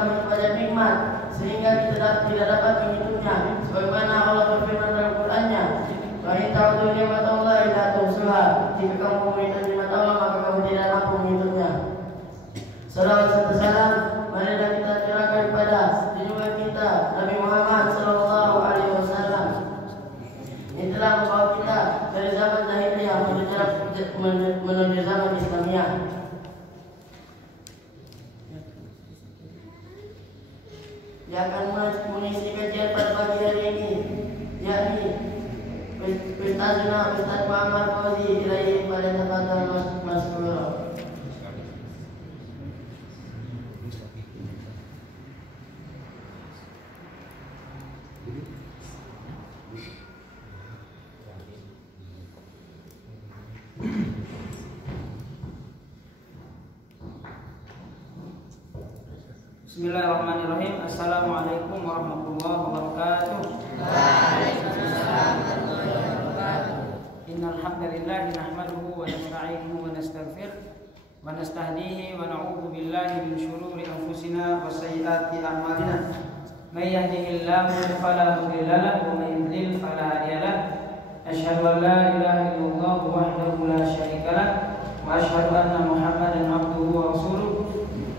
kita banyak nikmat sehingga kita tidak dapat menghitungnya. Sebagaimana Allah berfirman dalam Qur'an-Nya, "Wa in ta'udzu ni'matallahi la tuhsuha." Jika kamu menghitung nikmat Allah maka kamu tidak mampu menghitungnya. Salawat serta salam marilah kita curahkan kepada junjungan kita Nabi Muhammad sallallahu alaihi wasallam. Ini telah membawa kita dari zaman jahiliyah menuju zaman Islamiyah. Dia akan mengisi kajian pada pagi hari ini, yakni Ustaz Muhammad Fauzi ilaihi pada tafadhal masykurah. Bismillahirrahmanirrahim. Assalamualaikum warahmatullahi wabarakatuh. Waalaikumsalam warahmatullahi wabarakatuh. Innal hamdalillah nahmaduhu wa nasta'inuhu wa nastaghfiruh wa nastahdihi wa na'udzu billahi min shururi anfusina wa sayyiati a'malina. May yahdihillahu fala mudilla lahu wa may yudlil fala hadiya lahu. Asyhadu an la ilaha illallah wahdahu la syarika lahu wa asyhadu anna Muhammadan abduhu wa rasuluh.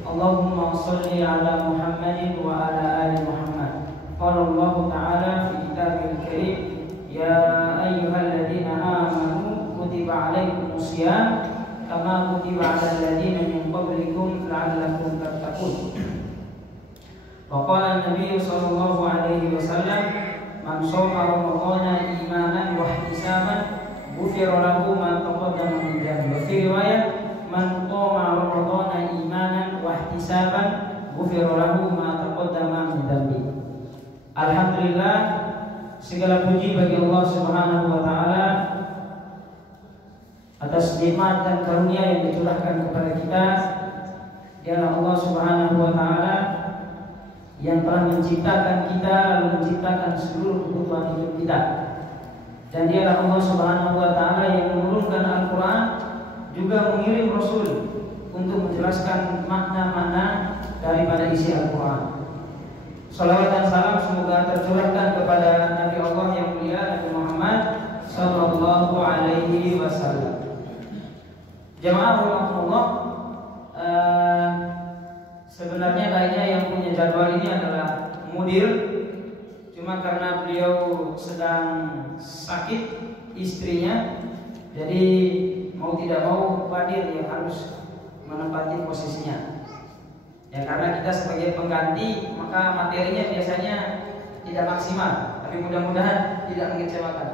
Allahumma shalli ala Muhammadin wa ala ali Muhammad. Qala Allah Ta'ala fi kitabil karim, ya ayyuhalladzina amanu kutiba alaikumus syiyam kama kutiba alal ladzina min qablikum la'allakum tattaqun. Wa qala an-nabiy sallallahu alaihi wasallam, man shoma ramadhana imanan wa ihtisaban ghufira lahu ma taqaddama min dhanbi. Wa fi riwayat, man qama ramadhana imanan wa ihtisaban ghufira lahu ma taqaddama min dhanbi. Alhamdulillah, segala puji bagi Allah Subhanahu wa taala atas nikmat dan karunia yang dicurahkan kepada kita. Dialah Allah Subhanahu wa taala yang telah menciptakan kita lalu menciptakan seluruh kebutuhan hidup kita. Dan dialah Allah Subhanahu wa taala yang menurunkan Al-Qur'an, juga mengirim Rasul untuk menjelaskan makna-makna daripada isi Al-Quran. Salawat dan salam semoga tercurahkan kepada Nabi Allah yang mulia, Nabi Muhammad sallallahu alaihi wasallam. Jamaah rahmatullah, sebenarnya kayaknya yang punya jadwal ini adalah mudir, cuma karena beliau sedang sakit istrinya, jadi mau tidak mau hadir yang harus menempati posisinya. Ya, karena kita sebagai pengganti maka materinya biasanya tidak maksimal, tapi mudah-mudahan tidak mengecewakan.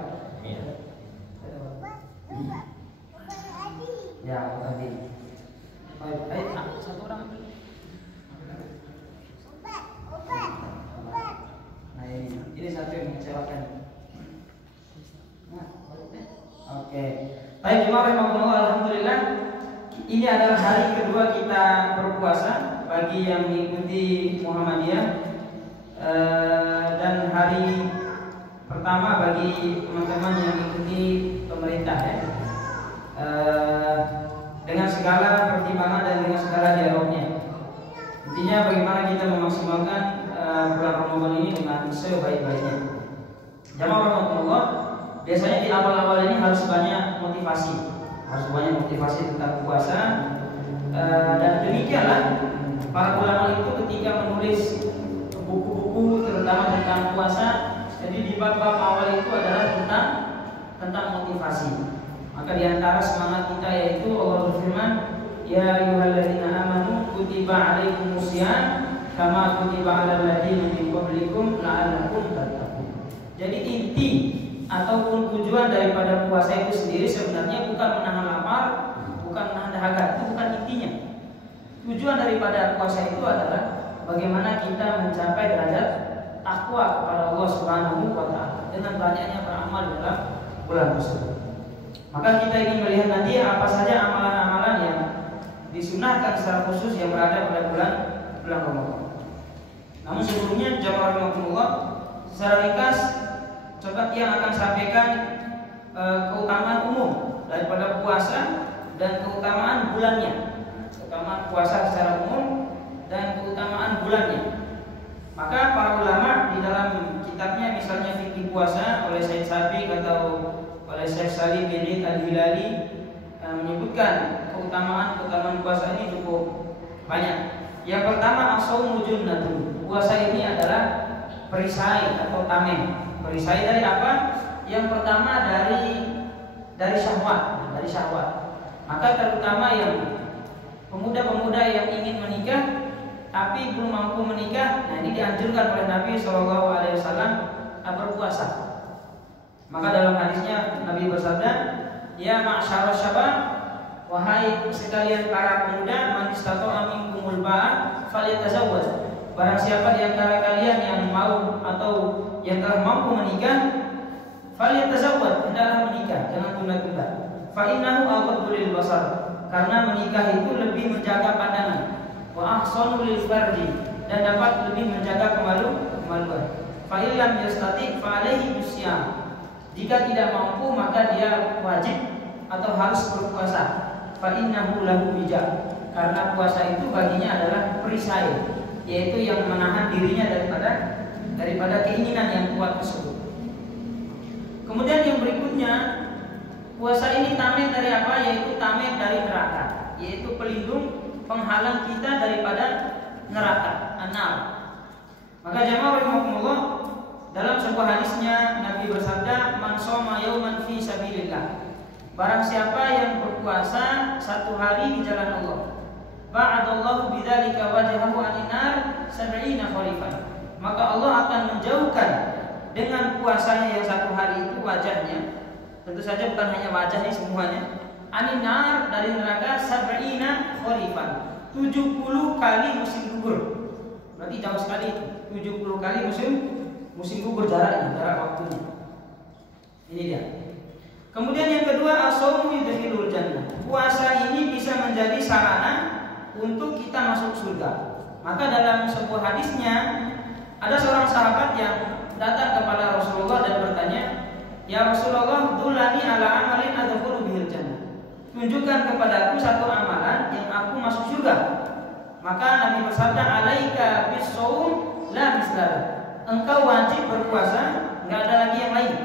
Ya, tadi. Baik, satu orang ambil. Nah, ini satu yang mengecewakan. Nah, oke. Baik, alhamdulillah, ini adalah hari kedua kita berpuasa bagi yang mengikuti Muhammadiyah, dan hari pertama bagi teman-teman yang mengikuti pemerintah, ya. Dengan segala pertimbangan dan dengan segala dialognya. Intinya bagaimana kita memaksimalkan bulan Ramadan ini dengan sebaik-baiknya. Jamaah rahmatullah, biasanya di awal-awal ini harus banyak motivasi tentang puasa, dan demikianlah para ulama itu ketika menulis buku-buku terutama tentang puasa. Jadi di bab-bab awal itu adalah tentang motivasi. Maka di antara semangat kita yaitu Allah berfirman, ya ayyuhalladzina amanu kutiba alaikumussyiyam kama kutiba alal ladzina min qablikum la'allakum tattaqun. Jadi inti ataupun tujuan daripada puasa itu sendiri sebenarnya bukan menahan lapar, bukan menahan dahaga, itu bukan intinya. Tujuan daripada puasa itu adalah bagaimana kita mencapai derajat takwa kepada Allah Subhanahu wa taala dengan banyaknya beramal dalam bulan tersebut. Maka kita ingin melihat nanti apa saja amalan-amalan yang disunahkan secara khusus yang berada pada bulan Ramadan. Namun sebelumnya jamaah rahmatullah, secara ringkas coba yang akan sampaikan keutamaan umum daripada puasa dan keutamaan bulannya. Keutamaan puasa secara umum dan keutamaan bulannya. Maka para ulama di dalam kitabnya misalnya fikih puasa oleh Syekh Sabiq atau oleh Syekh Salim bin Eid Al-Hilali menyebutkan keutamaan puasa ini cukup banyak. Yang pertama as-shaumu junnatun. Puasa ini adalah perisai atau tameng. Perisai dari apa? Yang pertama dari syahwat, Maka terutama yang pemuda-pemuda yang ingin menikah tapi belum mampu menikah, nah ini dianjurkan oleh Nabi SAW berpuasa. Maka dalam hadisnya Nabi bersabda, ya ma'syarus syabab, wahai sekalian para pemuda, man istata'a minkumul ba'a falyatazawwaj. Barang siapa di antara kalian yang mau atau yang telah mampu menikah, falyatazawwaj, hendaklah menikah, jangan tunda-tunda. Fa innahu aghaddu lil basar, karena menikah itu lebih menjaga pandangan. Wa ahsanu lil farji, dan dapat lebih menjaga kemaluan. Fa illam yastati fa alaihi bisyam. Jika tidak mampu maka dia wajib atau harus berpuasa. Fa innahu lahu wija, karena puasa itu baginya adalah perisai, yaitu yang menahan dirinya daripada keinginan yang kuat tersebut. Kemudian yang berikutnya, puasa ini tameng dari apa? Yaitu tameng dari neraka, yaitu pelindung penghalang kita daripada neraka, an-nar. Maka jamaah rahimakumullah, dalam sebuah hadisnya Nabi bersabda, man shoma yauman fi sabilillah. Barang siapa yang berpuasa satu hari di jalan Allah, ba'adallahu bidzalika wajhahu 'anil nar 70 khalifan. Maka Allah akan menjauhkan dengan puasanya yang satu hari itu wajahnya. Tentu saja bukan hanya wajahnya semuanya. 'Anil nar, dari neraka 70 khalifan. 70 kali musim gugur. Berarti jauh sekali itu. 70 kali musim gugur jarak waktunya. Ini dia. Kemudian yang kedua, as-shaumu yudkhilul jannah. Puasa ini bisa menjadi sarana untuk kita masuk surga. Maka dalam sebuah hadisnya ada seorang sahabat yang datang kepada Rasulullah dan bertanya, "Ya Rasulullah, dullani ala amalin adkhulu bihil jannah." Tunjukkan kepadaku satu amalan yang aku masuk surga. Maka Nabi bersabda, "Alaika bis-shaum la mislah." Engkau wajib berpuasa, enggak ada lagi yang lain.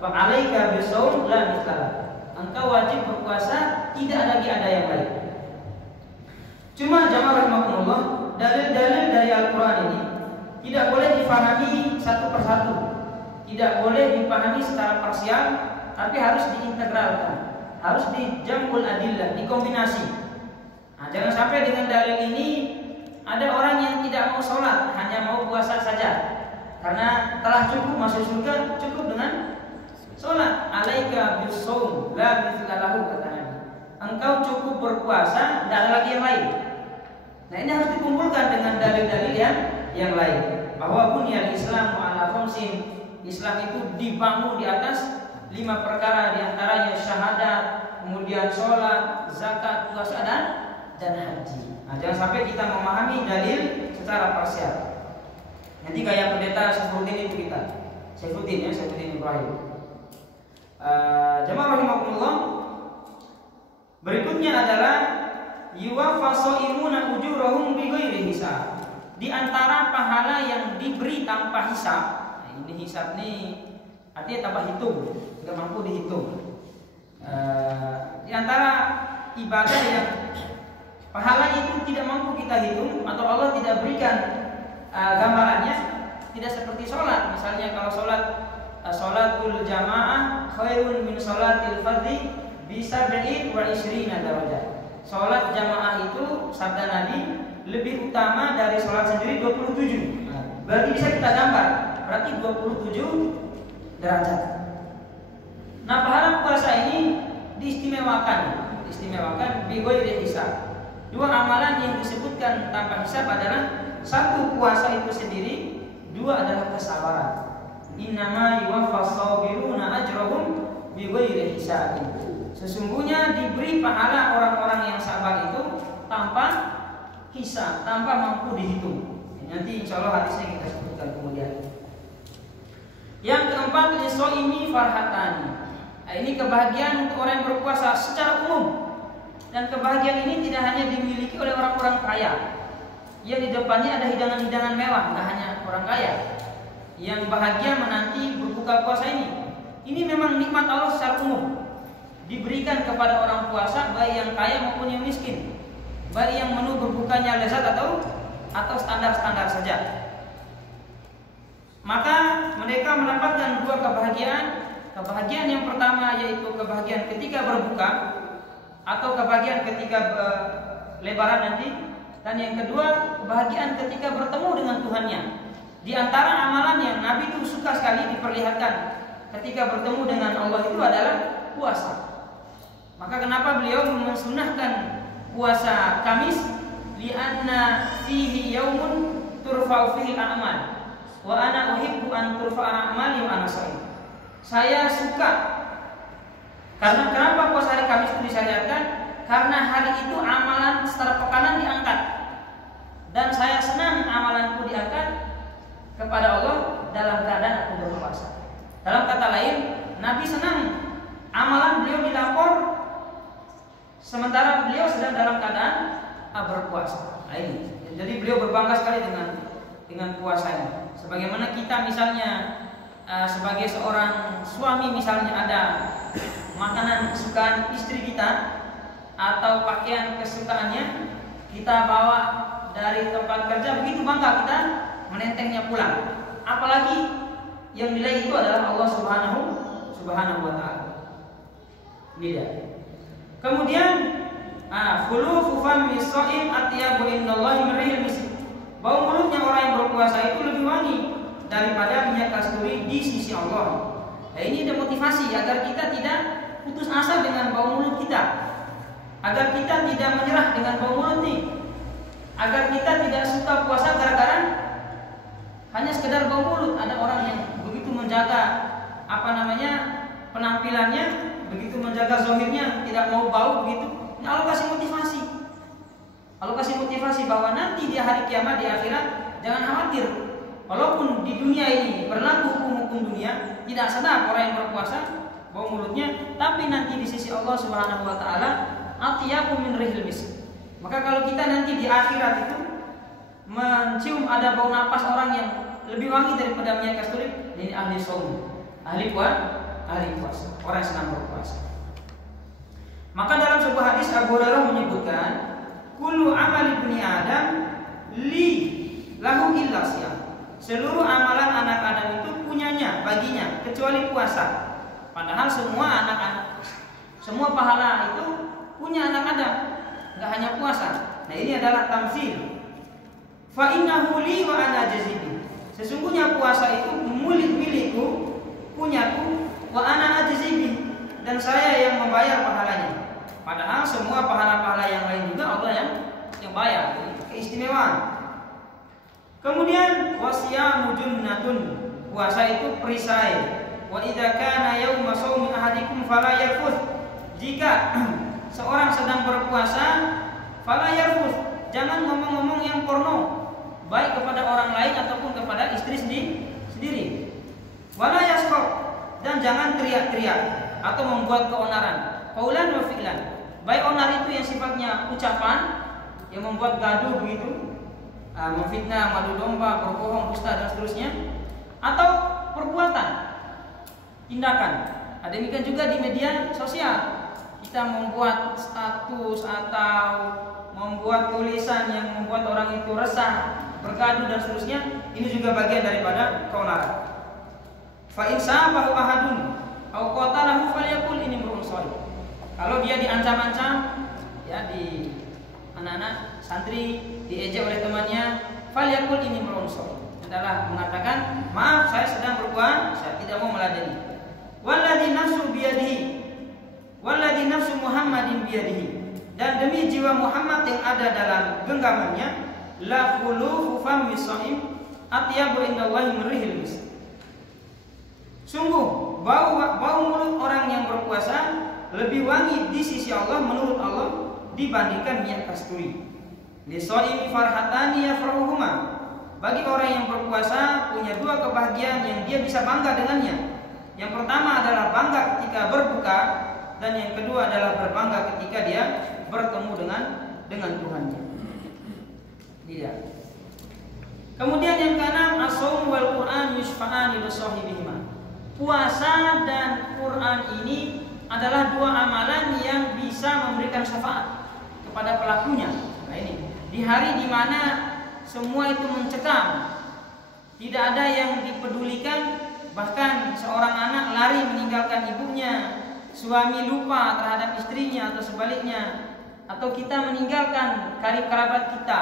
Alaika bis-shaum la mislah. Engkau wajib berpuasa, tidak lagi ada yang lain. Cuma jamaah rahimakumullah, dalil-dalil dari Al-Qur'an ini tidak boleh difahami satu persatu. Tidak boleh dipahami secara parsial, tapi harus diintegralkan. Harus dijamul adillah, dikombinasi. Nah, jangan sampai dengan dalil ini ada orang yang tidak mau sholat, hanya mau puasa saja. Karena telah cukup masuk surga, cukup dengan sholat. Alaika bis-shaum la mithla lahu, kata Nabi. Engkau cukup berpuasa, tidak ada lagi yang lain. Nah, ini harus dikumpulkan dengan dalil-dalil yang lain. Bahwa bunyal Islam ala khamsin. Islam itu dibangun di atas 5 perkara, diantaranya syahadat, kemudian sholat, zakat, puasa dan haji. Nah, jangan sampai kita memahami dalil secara parsial. Nanti kayak pendeta Saifuddin itu kita, Saifuddin Ibrahim. Jamaah rahimakumullah. Berikutnya adalah yuwaffasaimununa ujurahum bighairi hisab. Di antara pahala yang diberi tanpa hisab. Nah, ini hisab nih artinya tanpa hitung, tidak mampu dihitung. Di antara ibadah yang pahala itu tidak mampu kita hitung atau Allah tidak berikan gambarannya, tidak seperti sholat. Misalnya kalau sholatul jamaah khairun min sholatil fardhi bisa beri wa isrina darajat. Sholat jamaah itu sabda Nabi lebih utama dari sholat sendiri 27. Berarti bisa kita gambar, berarti 27 derajat. Nah, pahala puasa ini diistimewakan bi ghairi hisab. 2 amalan yang disebutkan tanpa hisab adalah 1 puasa itu sendiri, 2 adalah kesabaran. Innama yuwaffas sabiruna ajrahum bi ghairi hisab. Sesungguhnya diberi pahala orang-orang yang sabar itu tanpa hisab, tanpa mampu dihitung. Nanti insya Allah hadisnya kita sebutkan kemudian. Yang keempat, lisoimi farhatani. Nah, ini kebahagiaan untuk orang yang berpuasa secara umum. Dan kebahagiaan ini tidak hanya dimiliki oleh orang-orang kaya, yang di depannya ada hidangan-hidangan mewah, nggak hanya orang kaya yang bahagia menanti berbuka puasa ini. Ini memang nikmat Allah secara umum, diberikan kepada orang puasa, baik yang kaya maupun yang miskin, baik yang menu berbukanya lezat atau standar-standar saja. Maka mereka mendapatkan dua kebahagiaan. Kebahagiaan yang pertama yaitu kebahagiaan ketika berbuka atau kebahagiaan ketika lebaran nanti, dan yang kedua kebahagiaan ketika bertemu dengan Tuhannya. Di antara amalan yang Nabi itu suka sekali diperlihatkan ketika bertemu dengan Allah itu adalah puasa. Maka kenapa beliau mensunahkan puasa Kamis? Li'anna fihi yaumun turfa'u fihi al-a'mal wa ana uhibbu an turfa'a a'mali wa ana sha'im. Saya suka. Karena kenapa puasa hari Kamis itu disyariatkan? Karena hari itu amalan secara pekanan diangkat. Dan saya senang amalanku diangkat kepada Allah dalam keadaan aku berpuasa. Dalam kata lain, Nabi senang amalan beliau dilapor sementara beliau sedang dalam keadaan berpuasa. Nah, ini. Jadi beliau berbangga sekali dengan puasanya. Sebagaimana kita misalnya sebagai seorang suami misalnya ada makanan kesukaan istri kita atau pakaian kesukaannya kita bawa dari tempat kerja, begitu bangga kita menentengnya pulang. Apalagi yang nilai itu adalah Allah Subhanahu wa taala. Ini dia. Kemudian khulufu fammi shaim atyabu indallahi min rihil misk. Bau mulutnya orang yang berpuasa itu lebih wangi daripada minyak kasturi di sisi Allah. Nah, ini ada motivasi agar kita tidak putus asa dengan bau mulut kita, agar kita tidak menyerah dengan bau mulut ini, agar kita tidak suka puasa gara-gara hanya sekedar bau mulut. Ada orang yang begitu menjaga penampilannya, begitu menjaga zahirnya, tidak mau bau begitu. Ini Allah kasih motivasi. Allah kasih motivasi bahwa nanti di hari kiamat, di akhirat, jangan khawatir. Walaupun di dunia ini berlaku hukum-hukum dunia, tidak sedap orang yang berpuasa bau mulutnya, tapi nanti di sisi Allah Subhanahu wa taala atyabu min rihil misk. Maka kalau kita nanti di akhirat itu mencium ada bau napas orang yang lebih wangi daripada minyak kasturi, ini ahli shaum, ahli puasa, orang yang senang berpuasa. Maka dalam sebuah hadis Abu Hurairah menyebutkan, kullu amali bani Adam li lahu illa siyam. Seluruh amalan anak Adam itu punyanya, baginya, kecuali puasa. Padahal semua pahala itu punya anak Adam, enggak hanya puasa. Nah, ini adalah tamsil. Fa innahu li wa ana jazibi. Sesungguhnya puasa itu milikku, punyaku, wa ana jazibi, dan saya yang membayar pahalanya. Padahal semua pahala-pahala yang lain juga Allah yang bayar. Keistimewaan. Kemudian wasiyamu junnatun, puasa itu perisai. Wa idza kana yauma shaumi ahadikum fala yarfuth. Jika seorang sedang berpuasa, fala yarfuth, jangan ngomong-ngomong yang porno, baik kepada orang lain ataupun kepada istri sendiri. Wala yaskhab, dan jangan teriak-teriak atau membuat keonaran. Qaulan wa fi'lan. Baik onar itu yang sifatnya ucapan yang membuat gaduh begitu, memfitnah, madu domba, berbohong, dusta dan seterusnya, atau perbuatan, tindakan. Demikian juga di media sosial, kita membuat status atau membuat tulisan yang membuat orang itu resah, bergaduh dan seterusnya. Ini juga bagian daripada keonaran. Fa in sabahu ahadun aw qatalahu falyaqul ini imrun shaliih. Kalau dia diancam-ancam, ya, di anak-anak santri diejek oleh temannya, falyaqul ini imrun shaliih, adalah mengatakan, maaf saya sedang berpuasa, saya tidak mau meladeni. Walladzi nafsu biyadihi, walladzi nafsu Muhammadin biyadihi, dan demi jiwa Muhammad yang ada dalam genggamannya, la khulufu fammi shaim atyabu indallahi min rihil misk. Sungguh bau mulut orang yang berpuasa lebih wangi di sisi Allah, menurut Allah, dibandingkan minyak kasturi. Li shaimi farhatani yafrahuhuma. Bagi orang yang berpuasa punya dua kebahagiaan yang dia bisa bangga dengannya. Yang pertama adalah bangga ketika berbuka, dan yang kedua adalah berbangga ketika dia bertemu dengan Tuhannya. Tidak. Kemudian yang keenam, as-shaum wal Qur'an yushfa'ani li shahibihima. Puasa dan Quran ini adalah dua amalan yang bisa memberikan syafaat kepada pelakunya. Nah ini, di hari di mana semua itu mencekam, tidak ada yang dipedulikan, bahkan seorang anak lari meninggalkan ibunya, suami lupa terhadap istrinya atau sebaliknya, atau kita meninggalkan karib kerabat kita.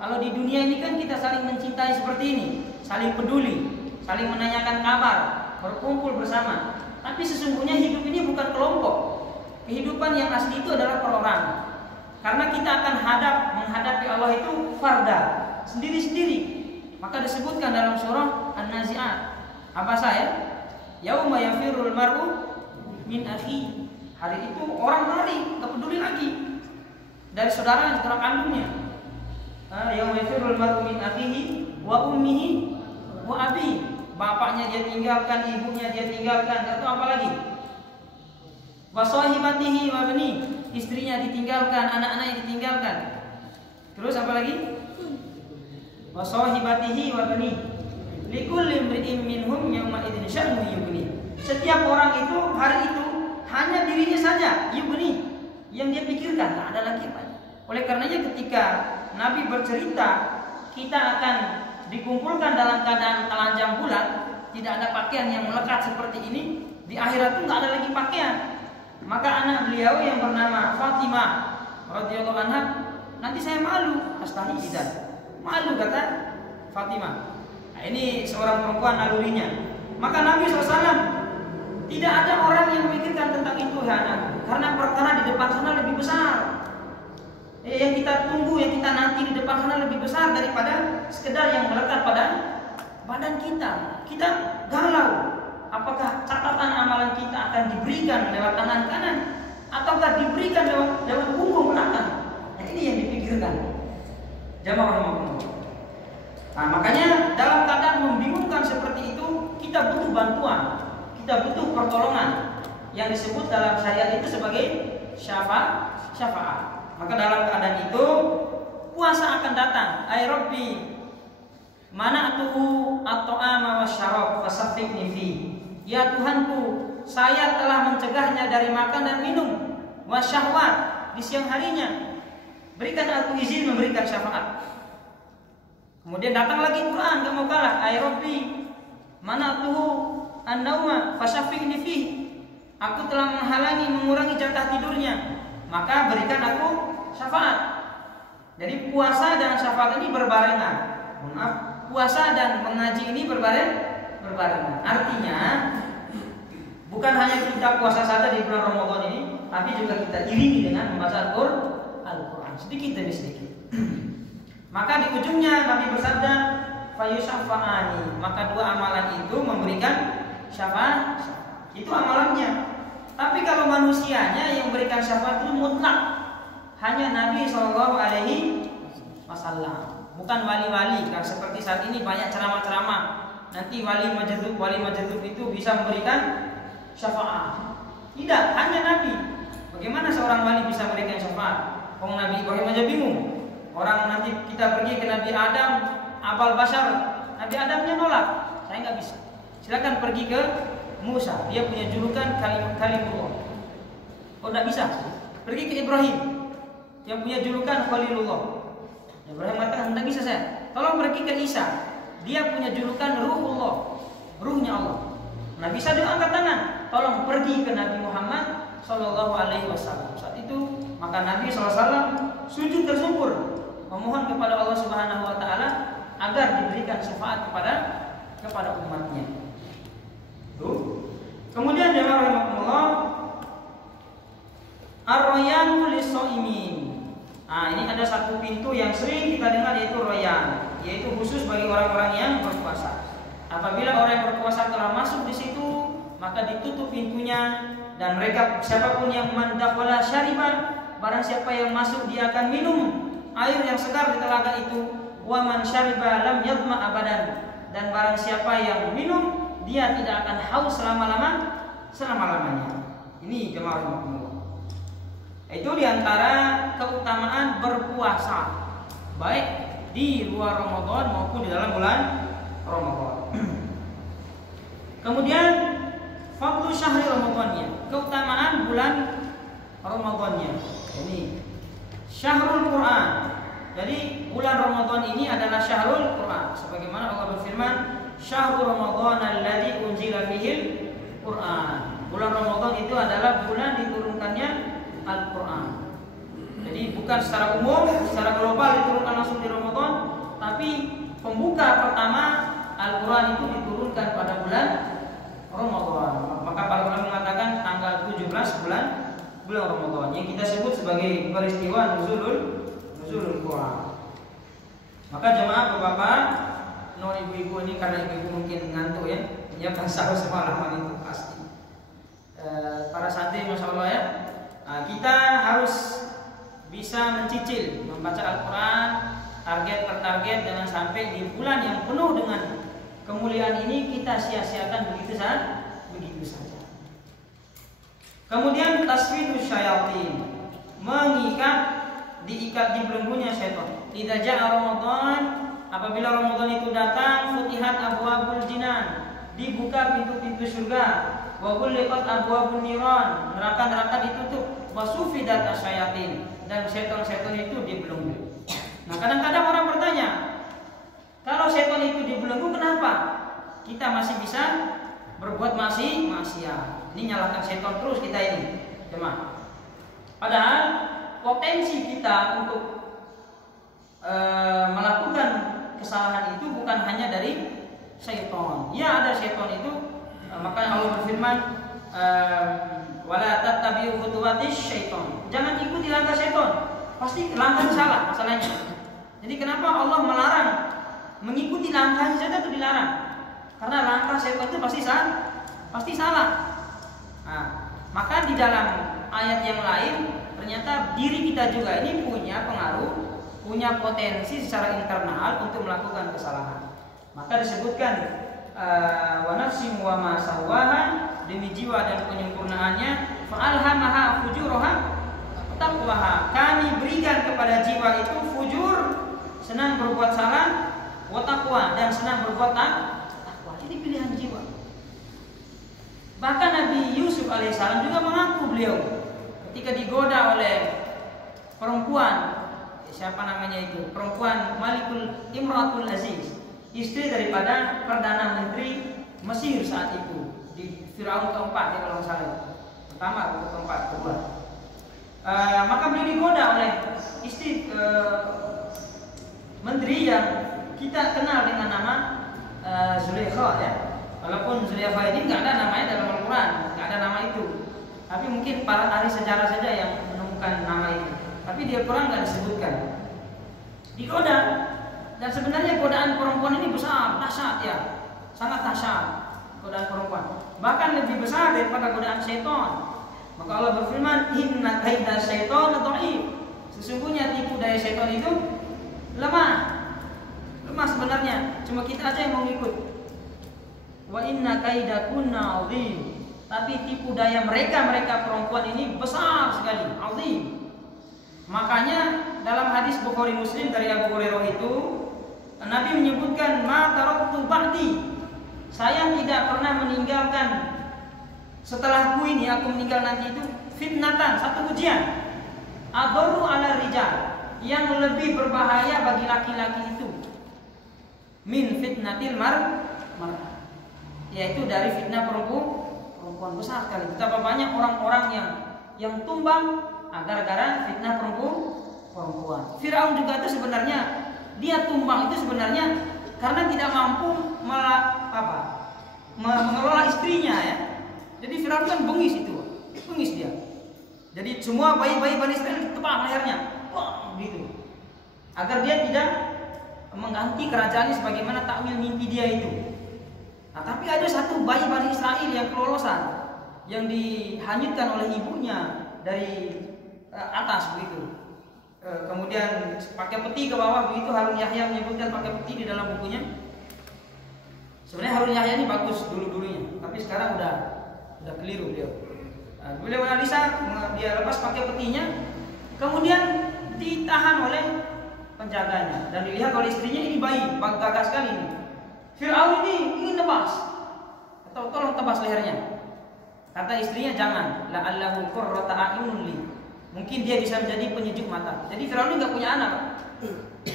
Kalau di dunia ini kan kita saling mencintai seperti ini, saling peduli, saling menanyakan kabar, berkumpul bersama. Tapi sesungguhnya hidup ini bukan kelompok. Kehidupan yang asli itu adalah perorangan. Karena kita akan menghadapi Allah itu farda, sendiri-sendiri. Maka disebutkan dalam surah An-Nazi'at. Apa saya? Yauma yafirul mar'u min akhi. Hari itu orang lari, tak peduli lagi dari saudara kandungnya. Yauma yafirul mar'u min akhihi wa ummihi wa abi. Bapaknya dia tinggalkan, ibunya dia tinggalkan, atau apa lagi? Wa sahibatihi wa bani. Istrinya ditinggalkan, anak-anaknya ditinggalkan. Terus apa lagi? Wa sahibatihi wa bani. Likulli imri'in minhum yawma idzin sya'nu yughni. Setiap orang itu hari itu hanya dirinya saja yughni yang dia pikirkan, tak ada lagi apa. Oleh karenanya ketika Nabi bercerita kita akan dikumpulkan dalam keadaan telanjang bulat, tidak ada pakaian yang melekat seperti ini, di akhirat itu nggak ada lagi pakaian. Maka anak beliau yang bernama Fatimah radhiyallahu anha, nanti saya malu, astaghfirullah, malu kata Fatimah. Nah, ini seorang perempuan nalurinya. Maka Nabi SAW tidak ada orang yang memikirkan tentang itu ya anak, karena perkara di depan sana lebih besar. Yang kita tunggu, yang kita nanti di depan sana lebih besar daripada sekedar yang melekat pada badan kita. Kita galau, apakah catatan amalan kita akan diberikan lewat tangan kanan ataukah diberikan lewat punggung belakang. Nah, ini yang dipikirkan jamaah rahimahumullah. Nah, makanya dalam keadaan membingungkan seperti itu, kita butuh bantuan, kita butuh pertolongan yang disebut dalam syariat itu sebagai syafaat. Maka dalam keadaan itu puasa akan datang. Ay Rabbi, mana'tuhu at-ta'ama wasyarab fasaffiqni fi. Ya Tuhanku, saya telah mencegahnya dari makan dan minum, wasyahwat di siang harinya. Berikan aku izin memberikan syafaat. Kemudian datang lagi Quran, enggak mau kalah. Ay Rabbi, mana'tuhu an-nauma fasaffiqni fi. Aku telah menghalangi, mengurangi jatah tidurnya, maka berikan aku syafaat. Jadi puasa dan syafaat ini berbarengan. Maaf, puasa dan mengaji ini berbarengan. Artinya bukan hanya kita puasa saja di bulan Ramadan ini, tapi juga kita iringi dengan membaca Al-Quran sedikit demi sedikit. Maka di ujungnya Nabi bersabda, fayusyafa'ani. Maka dua amalan itu memberikan syafaat. Itu amalannya. Tapi kalau manusianya yang memberikan syafaat itu mutlak, hanya Nabi SAW, bukan wali-wali. Kan seperti saat ini banyak ceramah-ceramah, nanti wali majdzub itu bisa memberikan syafaat. Tidak, hanya Nabi. Bagaimana seorang wali bisa memberikan syafaat? Nabi Ibrahim aja bingung. Orang nanti kita pergi ke Nabi Adam, Abul Bashar, Nabi Adamnya nolak, saya nggak bisa. Silakan pergi ke Musa, dia punya julukan Kalimullah. Oh, tidak bisa. Pergi ke Ibrahim, yang punya julukan Khalilullah. Ibrahim mengatakan, tidak bisa saya. Tolong pergi ke Isa, dia punya julukan Ruhullah, Ruhnya Allah. Nah, bisa dia angkat tangan. Tolong pergi ke Nabi Muhammad SAW. Saat itu maka Nabi SAW sujud tersungkur, memohon kepada Allah Subhanahu Wa Taala agar diberikan syafaat kepada umatnya. Kemudian jemaah rahimakumullah, ar-rayyan lis-shaimin. Nah, ini ada satu pintu yang sering kita dengar, yaitu rayyan, yaitu khusus bagi orang-orang yang berpuasa. Apabila orang yang berpuasa telah masuk di situ, maka ditutup pintunya, dan mereka siapapun yang mandakhala syariba, barang siapa yang masuk dia akan minum air yang segar di telaga itu. Wa man syariba lam yadma abadan, dan barang siapa yang minum dia tidak akan haus selama-lamanya. Ini jemaah rahimahumullah. Itu diantara keutamaan berpuasa, baik di luar Ramadan maupun di dalam bulan Ramadan. Kemudian fadlu syahri Ramadannya, keutamaan bulan Ramadannya. Ini syahrul Quran. Jadi bulan Ramadan ini adalah syahrul Quran. Sebagaimana Allah berfirman, syahrul Ramadan alladzi unzila fihil Quran. Bulan Ramadan itu adalah bulan diturunkannya Al-Quran. Jadi bukan secara umum, secara global diturunkan langsung di Ramadan, tapi pembuka pertama Al-Quran itu diturunkan pada bulan Ramadan. Maka para ulama mengatakan tanggal 17 bulan Ramadan yang kita sebut sebagai peristiwa nuzulul Quran. Maka jemaah Bapak, non ibu-ibu ini karena ibu-ibu mungkin ngantuk ya, menyiapkan sahur semalaman itu pasti. Para santri Masya Allah ya, kita harus bisa mencicil membaca Al-Quran target per target, jangan sampai di bulan yang penuh dengan kemuliaan ini kita sia-siakan begitu saja. Kemudian tasfidus syayatin, diikat di belenggunya syaitan. Idza ja'a Ramadan, apabila Ramadan itu datang, futihat abwabul jinan, dibuka pintu-pintu surga, wa ghulqat abwabun niran, neraka-neraka ditutup, wa sufidat asyayatin, dan setan-setan itu dibelenggu. Nah, kadang-kadang orang bertanya, kalau setan itu dibelenggu kenapa kita masih bisa berbuat maksiat? Ini nyalakan setan terus kita ini, teman. Padahal potensi kita untuk melakukan kesalahan itu bukan hanya dari syaitan. Ya, ada syaitan itu, maka Allah berfirman, wala tattabi'u khutuwatis syaitan. Jangan ikuti langkah syaitan. Pasti langkah salah masalahnya. Jadi kenapa Allah melarang mengikuti langkah syaitan itu dilarang? Karena langkah syaitan itu pasti salah. Nah, maka di dalam ayat yang lain ternyata diri kita juga ini punya pengaruh, punya potensi secara internal untuk melakukan kesalahan. Maka disebutkan wa nafsin wa ma sawwaha, demi jiwa dan penyempurnaannya, fa alhamaha fujuraha taqwaha, kami berikan kepada jiwa itu fujur, senang berbuat salah, wa taqwa, dan senang berbuat takwa. Ini pilihan jiwa. Bahkan Nabi Yusuf alaihissalam juga mengaku beliau ketika digoda oleh perempuan, siapa namanya itu? Perempuan Malikul Imratul Aziz, istri daripada Perdana Menteri Mesir saat itu, di Firaun keempat ya kalau nggak salah. Pertama atau keempat, kedua. Maka beliau digoda oleh istri menteri yang kita kenal dengan nama Zulaikha ya. Walaupun Zulaikha ini nggak ada namanya dalam Al-Quran, nggak ada nama itu. Tapi mungkin para ahli sejarah saja yang menemukan nama itu. Tapi di Al-Quran nggak disebutkan. Digoda, dan sebenarnya godaan perempuan ini besar, dahsyat ya, sangat dahsyat godaan perempuan. Bahkan lebih besar daripada godaan syaitan. Maka Allah berfirman, inna kaida syaitan dhaif. Sesungguhnya tipu daya syaitan itu lemah sebenarnya. Cuma kita aja yang mau ikut. Wa inna kaidakunna azim. Tapi tipu daya mereka perempuan ini besar sekali, azim. Makanya dalam hadis Bukhari Muslim dari Abu Hurairah itu, Nabi menyebutkan ma taraktu ba'di, saya tidak pernah meninggalkan setelahku ini, aku meninggal nanti itu, fitnatan, satu ujian, adorru ala rijal, yang lebih berbahaya bagi laki-laki itu, min fitnatil mar'ah, yaitu dari fitnah perempuan besar sekali. Betapa banyak orang-orang yang tumbang gara-gara fitnah perempuan. Firaun juga itu sebenarnya dia tumbang itu sebenarnya karena tidak mampu mengelola istrinya ya. Jadi Firaun kan bengis dia. Jadi semua bayi-bayi Bani Israel ditebang lehernya, gitu. Agar dia tidak mengganti kerajaannya sebagaimana takwil mimpi dia itu. Nah, tapi ada satu bayi Bani Israel yang kelolosan, yang dihanyutkan oleh ibunya dari atas begitu. Kemudian pakai peti ke bawah begitu. Harun Yahya menyebutkan pakai peti di dalam bukunya. Sebenarnya Harun Yahya ini bagus dulu-dulunya, tapi sekarang udah keliru beliau. Beliau analisa, dia lepas pakai petinya, kemudian ditahan oleh penjaganya dan dilihat oleh istrinya ini bayi, gagah sekali ini. Firaun ini ingin tebas atau tolong tebas lehernya. Kata istrinya jangan, la'allahu qurrata a'yunun li. Mungkin dia bisa menjadi penyejuk mata. Jadi Firaun ini nggak punya anak, Pak.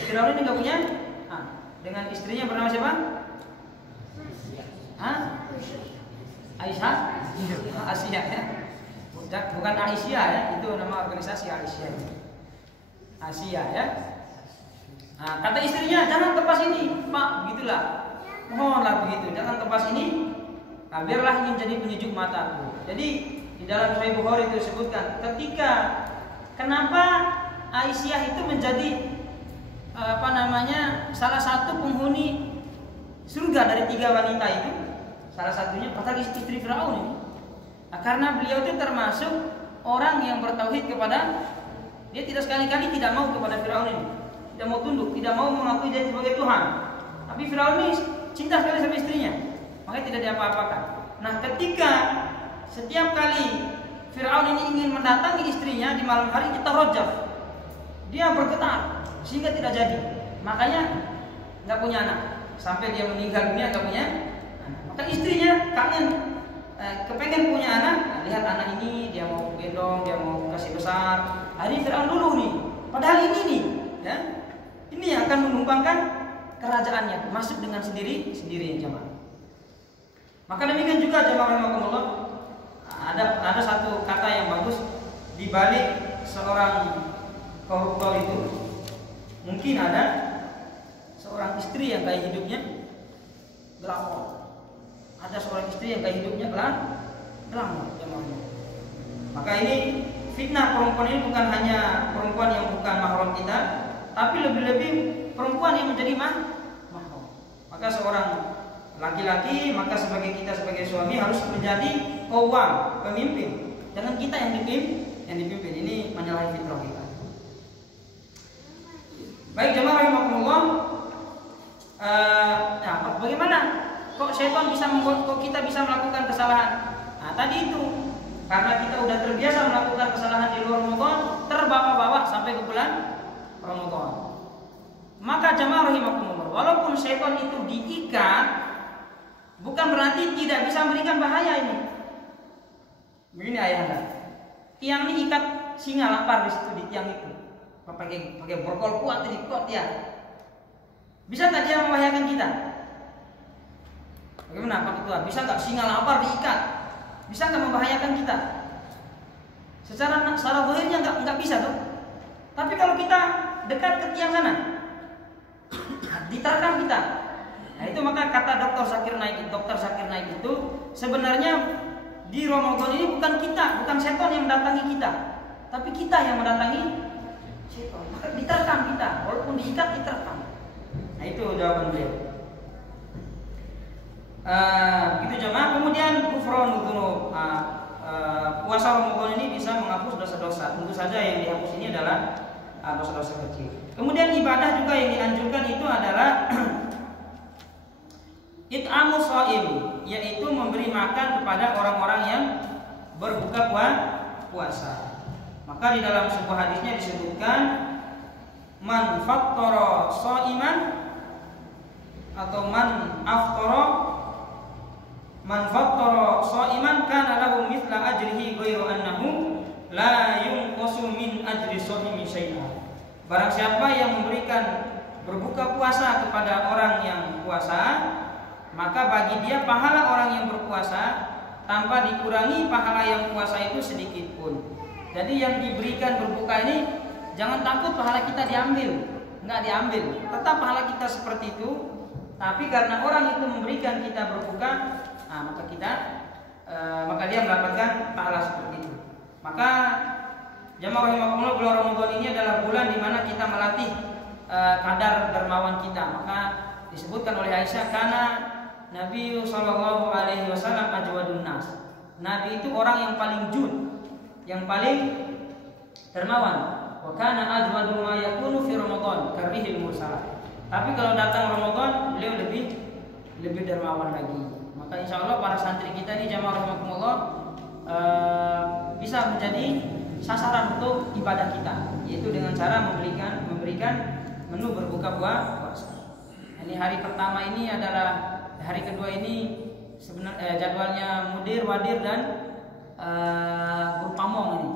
Firaun ini nggak punya dengan istrinya bernama siapa? Aisyah? Asia ya. Bukan Aisyah ya, itu nama organisasi Aisyah. Asia ya. Nah, kata istrinya jangan tepas ini, Pak, begitulah. Mohonlah begitu, jangan tepas ini. Nah, biarlah ini menjadi penyejuk mataku. Jadi di dalam Sahih Bukhari itu disebutkan ketika kenapa Aisyah itu menjadi salah satu penghuni surga dari 3 wanita itu. Salah satunya kata istri Firaun ini. Nah, karena beliau itu termasuk orang yang bertauhid kepada dia, tidak sekali-kali tidak mau kepada Firaun ini. Tidak mau tunduk, tidak mau mengakui dia sebagai Tuhan. Tapi Firaun ini cinta sekali sama istrinya, makanya tidak diapa-apakan. Nah, ketika setiap kali Firaun ini ingin mendatangi istrinya di malam hari, kita rojaf, dia bergetar sehingga tidak jadi. Makanya nggak punya anak sampai dia meninggal dunia, nggak punya anak. Maka istrinya kangen, kepengen punya anak. Nah, lihat anak ini, dia mau gendong, dia mau kasih besar. Hari Firaun dulu nih, padahal ini nih, ya, ini yang akan menumpangkan kerajaannya, masuk dengan sendiri jemaah. Maka demikian juga jemaah rahimakumullah, ada satu kata yang bagus di balik seorang koruptor itu. Mungkin ada seorang istri yang gaya hidupnya glamor. Ada seorang istri yang gaya hidupnya glamor. Maka ini fitnah perempuan ini bukan hanya perempuan yang bukan mahram kita, tapi lebih-lebih perempuan yang menjadi mahram. Maka seorang laki-laki, maka sebagai kita sebagai suami harus menjadi qawwam, pemimpin. Jangan kita yang dipimpin. Ini menyalahi fitrah kita. Baik jemaah rahimakumullah. Bagaimana kok syaitan bisa membuat kita bisa melakukan kesalahan? Nah, tadi itu karena kita udah terbiasa melakukan kesalahan di luar Ramadan, terbawa-bawa sampai ke bulan Ramadan. Maka jemaah rahimakumullah, walaupun syaitan itu diikat, bukan berarti tidak bisa memberikan bahaya ini. Begini ayahanda, tiang ini ikat singa lapar di situ di tiang itu. Pakai borgol kuat ini kuat ya. Bisa nggak dia membahayakan kita? Bagaimana Pak Ketua? Bisa nggak singa lapar diikat? Bisa nggak membahayakan kita? Secara zahirnya nggak bisa tuh. Tapi kalau kita dekat ke tiang sana, diterkam kita. Nah itu maka kata Dr. Zakir Naik itu sebenarnya di Ramadan ini bukan setan yang mendatangi kita, tapi kita yang mendatangi setan. Maka diterkam kita, walaupun diikat diterkam. Nah itu jawaban beliau. Begitu jemaah. Kemudian ghufranul dzunub. Puasa Ramadan ini bisa menghapus dosa-dosa. Tentu saja yang dihapus ini adalah dosa-dosa kecil. Kemudian ibadah juga yang dianjurkan itu adalah it'amus shaim, yaitu memberi makan kepada orang-orang yang berbuka puasa. Maka di dalam sebuah hadisnya disebutkan man fattara shaiman atau man fattara shaiman kana lahu mithla ajrihi ghairu annahu la yunqasu min ajri shaimi syai'an. Barang siapa yang memberikan berbuka puasa kepada orang yang puasa, maka bagi dia pahala orang yang berpuasa tanpa dikurangi pahala yang puasa itu sedikit pun. Jadi yang diberikan berbuka ini jangan takut pahala kita diambil, enggak diambil. Tetap pahala kita seperti itu. Tapi karena orang itu memberikan kita berbuka, maka dia mendapatkan pahala seperti itu. Maka jamaah rahimakumullah, bulan Ramadan ini adalah bulan di mana kita melatih kadar dermawan kita. Maka disebutkan oleh Aisyah karena Nabi sallallahu alaihi wasallam ajwadun nas. Nabi itu orang yang paling jud, yang paling dermawan. Wa kana ajwadu ma yakunu fi Ramadan karihil mursalah. Tapi kalau datang Ramadan beliau lebih dermawan lagi. Maka insyaallah para santri kita ini jamaah rahimakumullah bisa menjadi sasaran untuk ibadah kita, yaitu dengan cara memberikan menu berbuka puasa. Ini hari pertama ini adalah hari kedua ini sebenarnya jadwalnya mudir, wadir dan guru pamong ini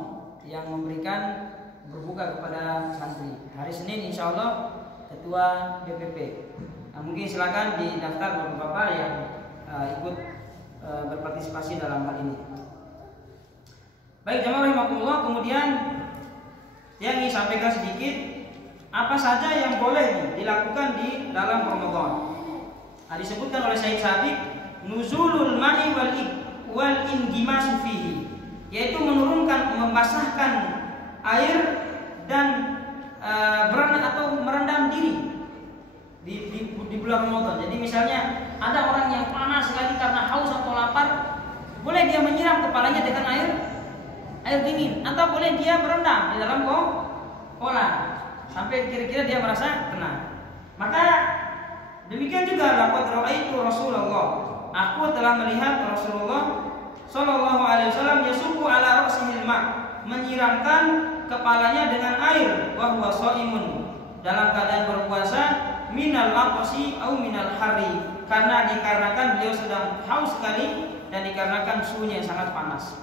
yang memberikan berbuka kepada santri. Hari Senin insya Allah ketua BPP. Nah, mungkin silakan didaftar bapak-bapak yang ikut berpartisipasi dalam hal ini. Baik jamaah rahimakumullah, kemudian yang ingin sampaikan sedikit apa saja yang boleh dilakukan di dalam Ramadan. Nah, disebutkan oleh Syekh Sabiq nuzulul ma'i wal ingimasu fihi, yaitu menurunkan, membasahkan air dan berenang atau merendam diri di bulan Ramadan. Jadi misalnya ada orang yang panas sekali karena haus atau lapar, boleh dia menyiram kepalanya dengan air dingin, atau boleh dia berendam di dalam kolam sampai kira-kira dia merasa kena. Maka demikian juga laqad ra'aitu Rasulullah, aku telah melihat Rasulullah sallallahu alaihi wasallam yasubu ala ra'sihil ma', menyiramkan kepalanya dengan air, wa huwa shaimun, dalam keadaan berpuasa, minal aqsi au minal hari, karena dikarenakan beliau sedang haus sekali dan dikarenakan suhunya yang sangat panas.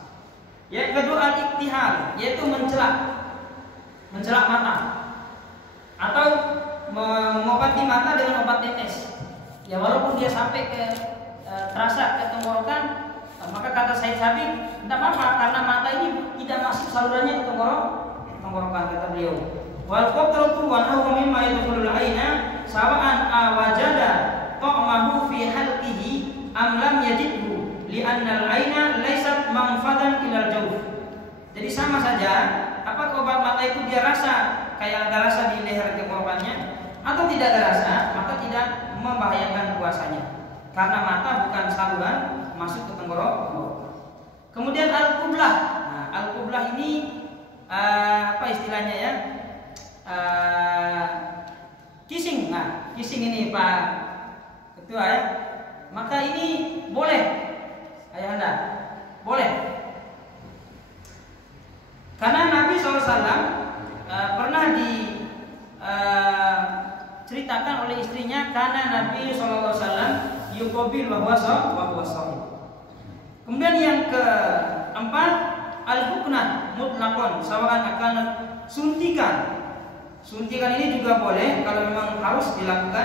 Yang kedua al-iktihal, yaitu mencelak mata atau mengobati mata dengan obat tetes. Ya walaupun dia sampai ke terasa ke tenggorokan, maka kata Syekh Sabiq tidak apa-apa karena mata ini tidak masuk salurannya ke tenggorokan, kata beliau. Wal qatratu wa nahu mimma yadkhulul aina sawa'an awajada ta'mahu fi halqihi am lam yajidhu li'anna al-aina laysat manfadan ilal jawf. Jadi sama saja, apa obat mata itu dia rasa kayak ada rasa di leher tenggorokannya atau tidak ada rasa, maka tidak membahayakan puasanya. Karena mata bukan saluran masuk ke tenggorokan. Kemudian al-qublah. Nah, al-qublah ini apa istilahnya ya? Kissing. Nah, kissing ini Pak Ketua ya. Maka ini boleh, ayahanda, boleh. Karena Nabi SAW pernah diceritakan oleh istrinya, karena Nabi SAW yuqabil wa huwa shahih. Kemudian yang keempat al-huknah mutlaqan, sawa'an akan suntikan. Suntikan ini juga boleh kalau memang harus dilakukan.